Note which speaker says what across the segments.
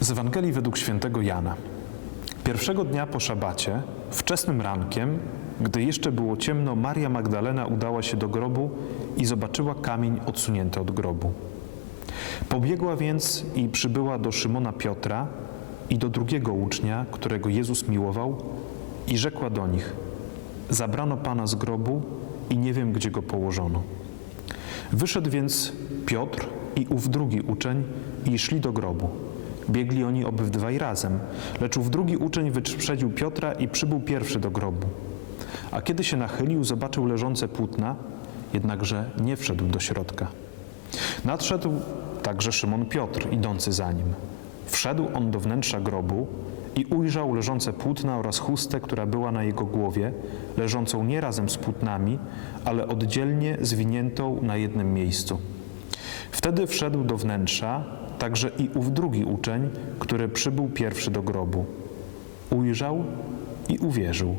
Speaker 1: Z Ewangelii według świętego Jana. Pierwszego dnia po szabacie, wczesnym rankiem, gdy jeszcze było ciemno, Maria Magdalena udała się do grobu i zobaczyła kamień odsunięty od grobu. Pobiegła więc i przybyła do Szymona Piotra i do drugiego ucznia, którego Jezus miłował, i rzekła do nich: Zabrano pana z grobu i nie wiem, gdzie go położono. Wyszedł więc Piotr i ów drugi uczeń i szli do grobu. Biegli oni obydwaj razem, lecz ów drugi uczeń wyprzedził Piotra i przybył pierwszy do grobu. A kiedy się nachylił, zobaczył leżące płótna, jednakże nie wszedł do środka. Nadszedł także Szymon Piotr, idący za nim. Wszedł on do wnętrza grobu i ujrzał leżące płótna oraz chustę, która była na jego głowie, leżącą nie razem z płótnami, ale oddzielnie zwiniętą na jednym miejscu. Wtedy wszedł do wnętrza także i ów drugi uczeń, który przybył pierwszy do grobu. Ujrzał i uwierzył.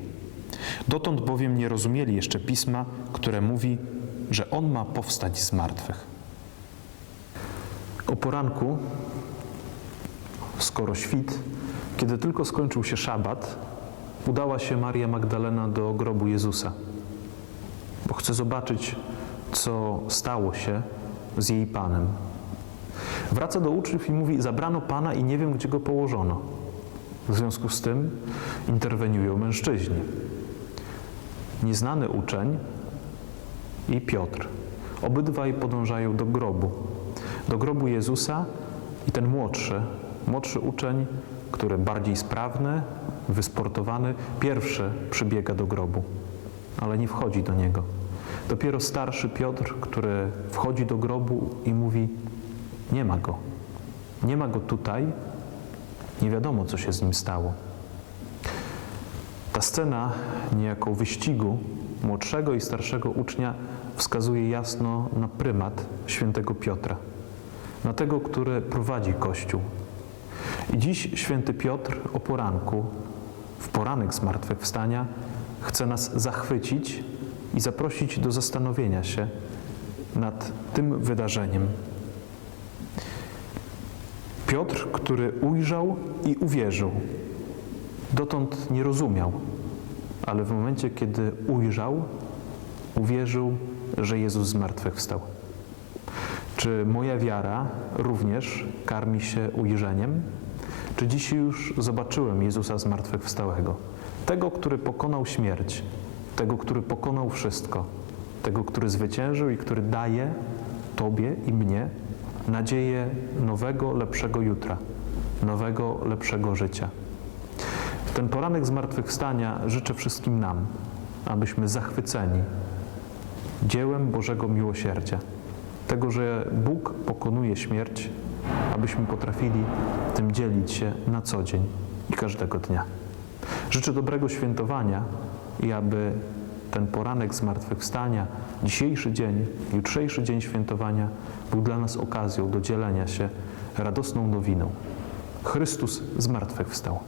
Speaker 1: Dotąd bowiem nie rozumieli jeszcze pisma, które mówi, że on ma powstać z martwych. O poranku, skoro świt, kiedy tylko skończył się szabat, udała się Maria Magdalena do grobu Jezusa, bo chce zobaczyć, co stało się z jej Panem. Wraca do uczniów i mówi: Zabrano Pana i nie wiem, gdzie go położono. W związku z tym interweniują mężczyźni. Nieznany uczeń i Piotr. Obydwaj podążają do grobu. Do grobu Jezusa i ten młodszy, młodszy uczeń, który bardziej sprawny, wysportowany, pierwszy przybiega do grobu, ale nie wchodzi do niego. Dopiero starszy Piotr, który wchodzi do grobu i mówi: Nie ma go. Nie ma go tutaj. Nie wiadomo, co się z nim stało. Ta scena niejako wyścigu młodszego i starszego ucznia wskazuje jasno na prymat świętego Piotra, na tego, który prowadzi Kościół. I dziś święty Piotr o poranku, w poranek zmartwychwstania, chce nas zachwycić i zaprosić do zastanowienia się nad tym wydarzeniem. Piotr, który ujrzał i uwierzył, dotąd nie rozumiał, ale w momencie, kiedy ujrzał, uwierzył, że Jezus zmartwychwstał. Czy moja wiara również karmi się ujrzeniem? Czy dziś już zobaczyłem Jezusa zmartwychwstałego? Tego, który pokonał śmierć, tego, który pokonał wszystko, tego, który zwyciężył i który daje Tobie i mnie nadzieję nowego, lepszego jutra, nowego, lepszego życia. W ten poranek zmartwychwstania życzę wszystkim nam, abyśmy zachwyceni dziełem Bożego miłosierdzia, tego, że Bóg pokonuje śmierć, abyśmy potrafili tym dzielić się na co dzień i każdego dnia. Życzę dobrego świętowania i aby ten poranek zmartwychwstania, dzisiejszy dzień, jutrzejszy dzień świętowania był dla nas okazją do dzielenia się radosną nowiną. Chrystus zmartwychwstał.